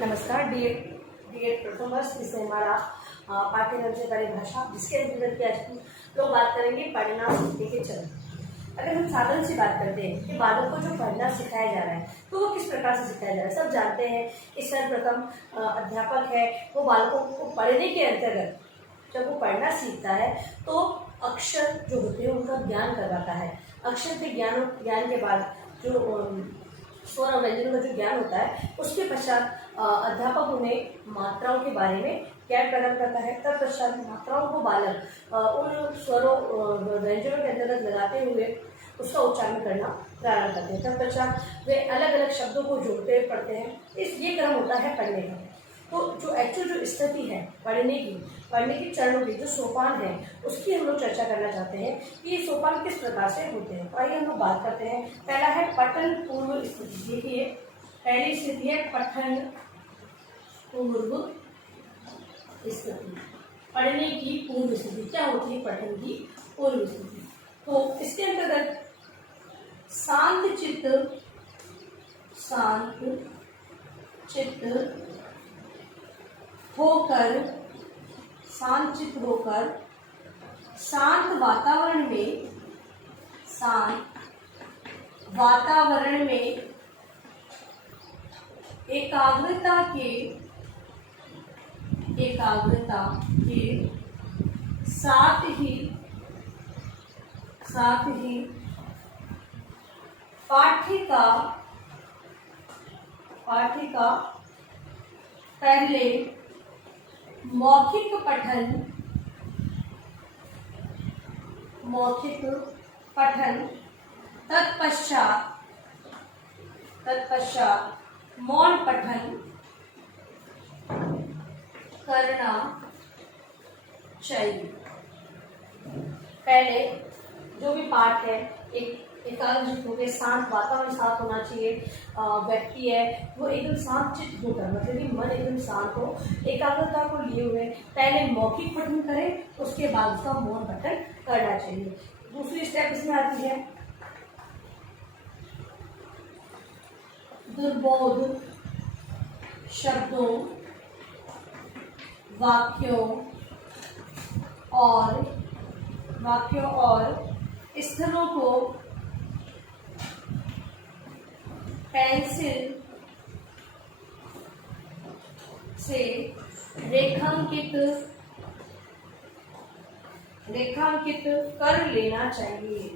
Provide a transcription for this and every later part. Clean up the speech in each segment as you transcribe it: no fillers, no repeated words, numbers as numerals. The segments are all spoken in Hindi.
नमस्कार। डीएड प्रथम वर्ष, इसमें हमारा पाठ्यक्रम से परिभाषा, जिसके अंतर्गत आज हम लोग बात करेंगे पढ़ना सीखने के चरण। अगर हम साधारण सी बात करते हैं कि बालक को जो पढ़ना सिखाया जा रहा है तो वो किस प्रकार से सिखाया जा रहा है, सब जानते हैं कि सर्वप्रथम अध्यापक है वो बालकों को पढ़ने के अंतर्गत जब वो पढ़ना सीखता है तो अक्षर जो होते हैं उनका ज्ञान करवाता है। अक्षर के ज्ञान के बाद जो स्वर और व्यंजनों का जो ज्ञान होता है उसके पश्चात अध्यापक उन्हें मात्राओं के बारे में ज्ञान प्रदान करता है। तत्पश्चात मात्राओं को बालक उन स्वरों व्यंजनों के अंतर्गत लगाते हुए उसका उच्चारण करना प्रारंभ करते हैं। तत्पश्चात वे अलग अलग शब्दों को जोड़ते पढ़ते हैं। ये क्रम होता है पढ़ने का। तो जो एक्चुअल जो स्थिति है पढ़ने की चरणों की जो सोपान है उसकी हम लोग चर्चा करना चाहते हैं कि ये सोपान किस प्रकार से होते हैं। तो आइए हम लोग बात करते हैं। पहला है पठन पूर्व स्थिति। देखिए, पहली स्थिति है पठन पूर्व स्थिति। पढ़ने की पूर्व स्थिति क्या होती है? पठन की पूर्व स्थिति। तो इसके अंतर्गत शांत चित्त होकर शांत वातावरण में एकाग्रता के साथ ही पाठ्य का पहले मौखिक पठन तत्पश्चात मौन पठन करना चाहिए। पहले जो भी पाठ है एकाग्रचित्त होकर शांत वातावरण साथ होना चाहिए। व्यक्ति है वो एकदम शांत चित्त होकर, मतलब कि मन एकदम शांत हो, एकाग्रता को लिए हुए पहले मौखिक पठन करें, उसके बाद उसका मौन पठन करना चाहिए। दूसरी स्टेप इसमें आती है दुर्बोध शब्दों, वाक्यों और स्थलों को पेंसिल से रेखांकित कर लेना चाहिए।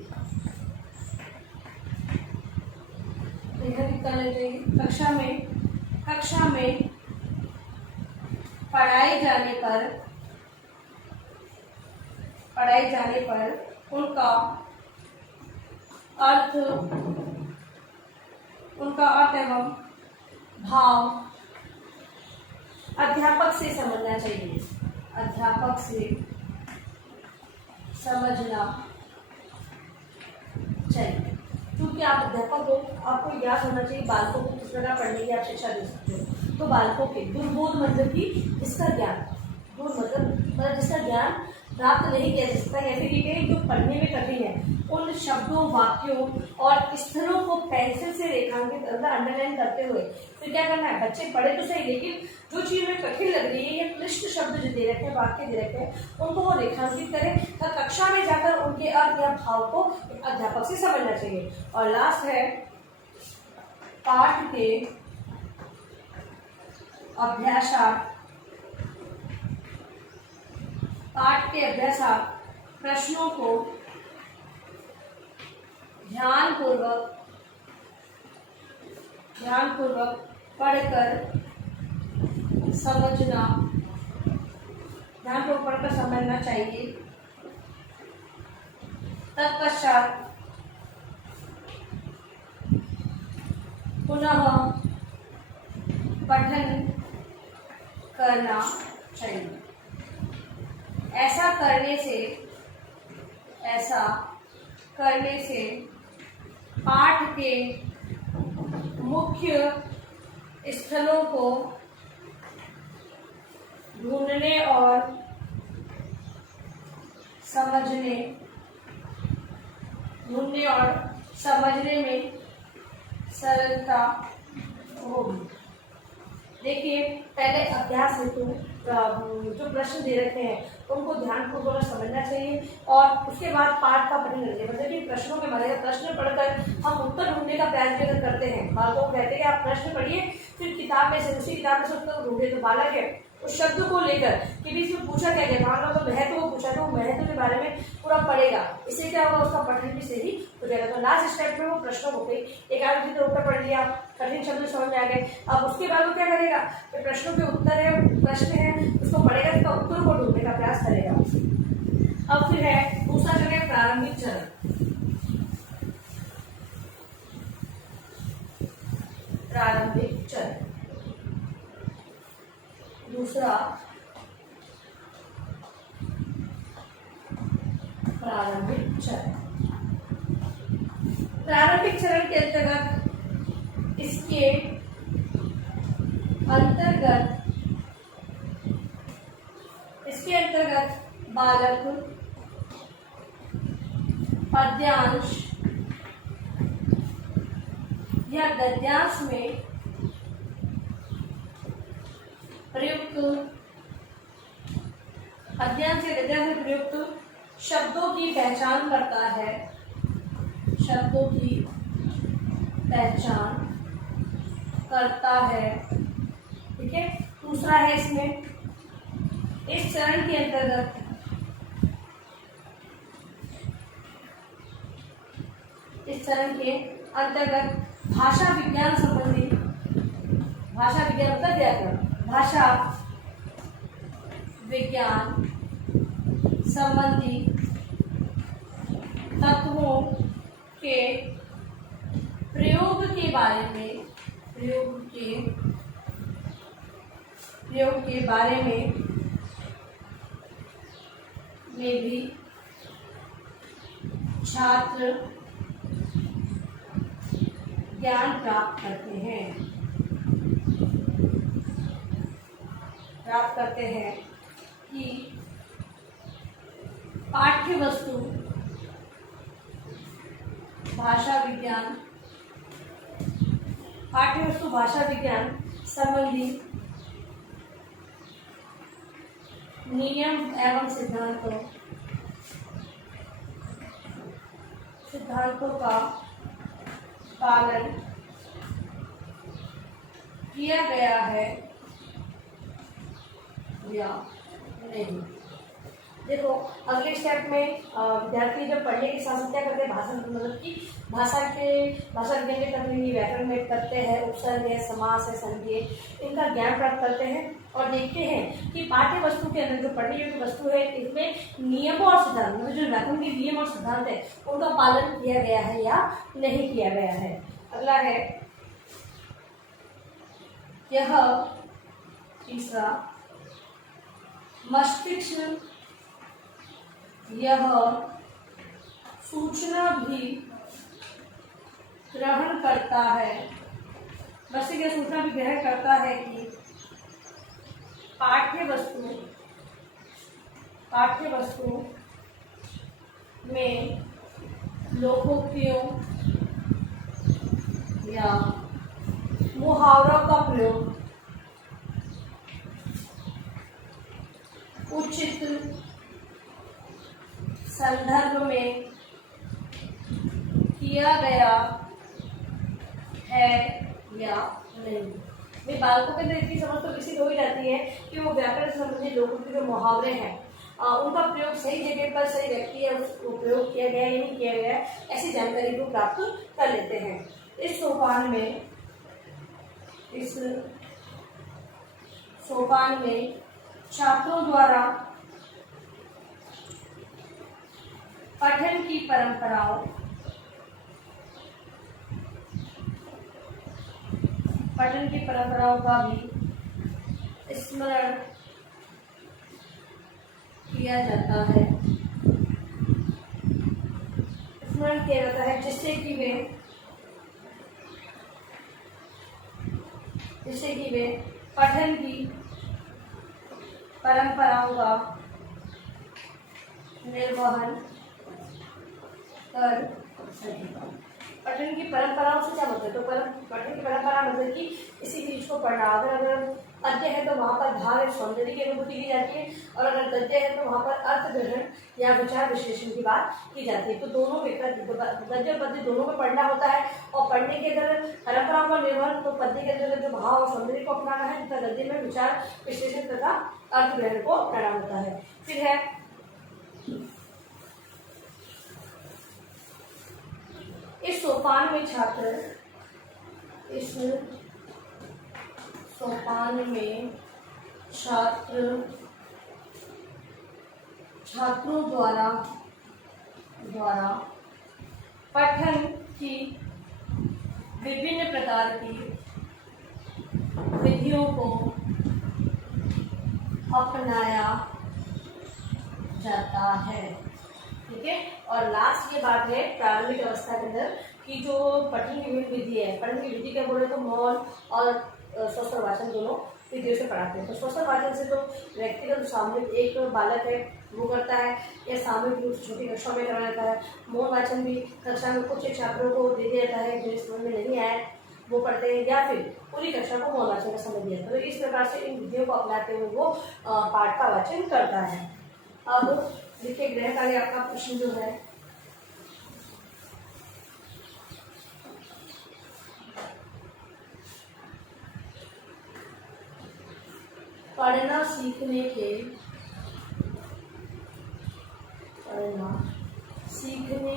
कक्षा में पढ़ाए जाने पर उनका अर्थ एवं भाव अध्यापक से समझना चाहिए। क्योंकि आप अध्यापक हो, आपको याद होना चाहिए बालकों को किस प्रकार पढ़ने की आप शिक्षा दे सकते हो। तो बालकों के दुर्बोध मतलब कि जिसका ज्ञान जिसका ज्ञान प्राप्त नहीं किया जा सकता, या फिर ये जो पढ़ने में कठिन है, उन शब्दों, वाक्यों और स्थलों को पेंसिल से रेखांकित अंडरलाइन करते हुए फिर क्या करना है? बच्चे पढ़े तो सही, लेकिन जो चीज में कठिन लग रही है या क्लिष्ट शब्द जो दे रखे हैं, वाक्य दे रखे हैं, उनको वो रेखांकित करें। तो कक्षा में जाकर उनके अर्थ या भाव को अध्यापक से समझना चाहिए। और लास्ट है पाठ के अभ्यासार्थ प्रश्नों को ध्यानपूर्वक पढ़कर समझना चाहिए। तत्पश्चात पुनः पठन करना चाहिए। ऐसा करने से पाठ के मुख्य स्थलों को ढूंढने और समझने में सरलता होगी। देखिए, पहले अभ्यास हेतु जो प्रश्न दे रखे हैं उनको ध्यानपूर्वक समझना चाहिए और उसके बाद पाठ का पठन करिए। मतलब कि प्रश्नों के बारे में प्रश्न पढ़कर हम उत्तर ढूंढने का प्रयास भी अगर करते हैं, बालकों को कहते हैं आप प्रश्न पढ़िए, फिर किताब में से उसी किताब में से उत्तर ढूंढे। तो बालक है उस शब्द को लेकर कि भी इसमें पूछा क्या गया, मान लो तो महत्व को पूछा तो महत्व के बारे में पूरा पढ़ेगा, इससे क्या होगा उसका पठन भी सही हो जाएगा। तो लास्ट स्टेप में वो प्रश्न हो गई, एक आध तो उत्तर पढ़ लिया, कठिन शब्द समझ में आ गए। अब उसके बाद वो क्या करेगा, तो प्रश्नों के उत्तर है, प्रश्न है उसको पढ़ेगा, उसका उत्तर को ढूंढने का प्रयास करेगा। अब फिर है दूसरा चरण है प्रारंभिक चरण। प्रारंभिक चरण दूसरा प्रारंभिक चरण। प्रारंभिक चरण के अंतर्गत इसके अंतर्गत बालक पद्यांश या गद्यांश में प्रयुक्त पद्यांश या गद्यांश में प्रयुक्त शब्दों की पहचान करता है, शब्दों की पहचान करता है। ठीक है, दूसरा है इसमें इस चरण के अंतर्गत भाषा विज्ञान संबंधी, भाषा विज्ञान मतलब व्याकरण, भाषा विज्ञान संबंधी तत्वों के प्रयोग के बारे में भी छात्र ज्ञान प्राप्त करते हैं कि पाठ्य वस्तु भाषा विज्ञान संबंधी नियम एवं सिद्धांतों का पालन किया गया है या नहीं। देखो, अगले स्टेप में विद्यार्थी जब पढ़ने के साथ क्या करते हैं, भाषा मतलब कि भाषा विज्ञान के तकनीकी व्याकरण में करते हैं, उपसर्ग है, समास है, संधि, इनका ज्ञान प्राप्त करते हैं और देखते हैं कि पाठ्य वस्तु के अंदर जो पढ़ने योग्य वस्तु है इसमें नियमों और सिद्धांत मतलब जो व्याकरण के नियम और सिद्धांत है उनका पालन किया गया है या नहीं किया गया है। अगला है यह तीसरा, मस्तिष्क यह सूचना भी ग्रहण करता है, मस्तिष्क यह सूचना भी ग्रहण करता है कि पाठ्य वस्तु में लोकोक्तियों या मुहावरों का प्रयोग उचित संदर्भ में किया गया है या नहीं। मेरे बालकों के अंदर इतनी समझ तो विकसित हो ही जाती है कि वो व्याकरण से संबंधित लोगों के जो मुहावरे हैं उनका प्रयोग सही जगह पर सही व्यक्ति है उसको प्रयोग किया गया या नहीं किया गया है, ऐसी जानकारी को प्राप्त कर लेते हैं। इस सोपान में छात्रों द्वारा पठन की परंपराओं का भी स्मरण किया जाता है, जिससे कि वे पठन की परंपराओं का निर्वहन कर सकें। पठन की परंपराओं से क्या मतलब, तो पठन की परंपरा मतलब कि किसी चीज को पढ़ना। अगर पद्य है तो वहाँ पर भाव सौंदर्य की अनुभूति की जाती है, और अगर गद्य है तो वहाँ पर अर्थ ग्रहण या विचार विश्लेषण की बात की जाती है। तो दोनों गद्य और पद्य दोनों को पढ़ना होता है, और पढ़ने के अगर परंपराओं पर निर्भर, तो पद्य के अंदर जो भाव और सौंदर्य को अपनाना है, तथा गद्य में विचार विश्लेषण तथा अर्थ ग्रहण को अपनाना होता है। फिर है इस सोपान में छात्रों द्वारा पठन की विभिन्न प्रकार की विधियों को अपनाया जाता है। ठीक है, और लास्ट ये बात है प्रारंभिक अवस्था के अंदर कि जो पठन की विधि है, पठन की विधि क्या बोले तो मौन और स्वस्थ वाचन दोनों विधियों से पढ़ाते हैं। तो स्वस्थ वाचन से तो व्यक्तिगत सामूहिक एक बालक है वो करता है, या सामूहिक रूप से छोटी कक्षा में करवाया जाता है। मौन वाचन भी कक्षा में कुछ छात्रों को दे दिया जाता है, जो समझ में नहीं आया वो पढ़ते हैं, या फिर पूरी कक्षा को मौन वाचन का समय दिया जाता है। तो इस प्रकार से इन विधियों को अपनाते हुए वो पाठ का वाचन करता है। अब देखिए गृह कार्य आपका प्रश्न जो है, पढ़ना सीखने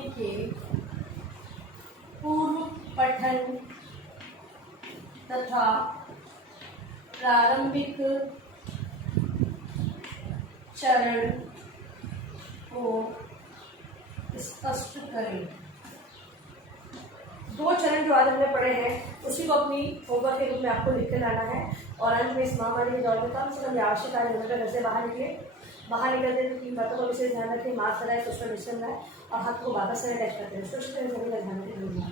के पूर्व पठन तथा प्रारंभिक चरण को स्पष्ट करें। दो चरण जो आज हमने पढ़े हैं उसी को अपनी होमवर्क के रूप में आपको लिख कर लाना है, और अंत में इस महामारी के दौर में कम से कम आवश्यक कार्य होने पर घर से बाहर निकलते तो 3 बातों का विशेष ध्यान रखें। मास्क लगाए, सोशल डिस्टेंस है, और हाथ को बाधा से टच करते हैं। सुरक्षित ध्यान रखें।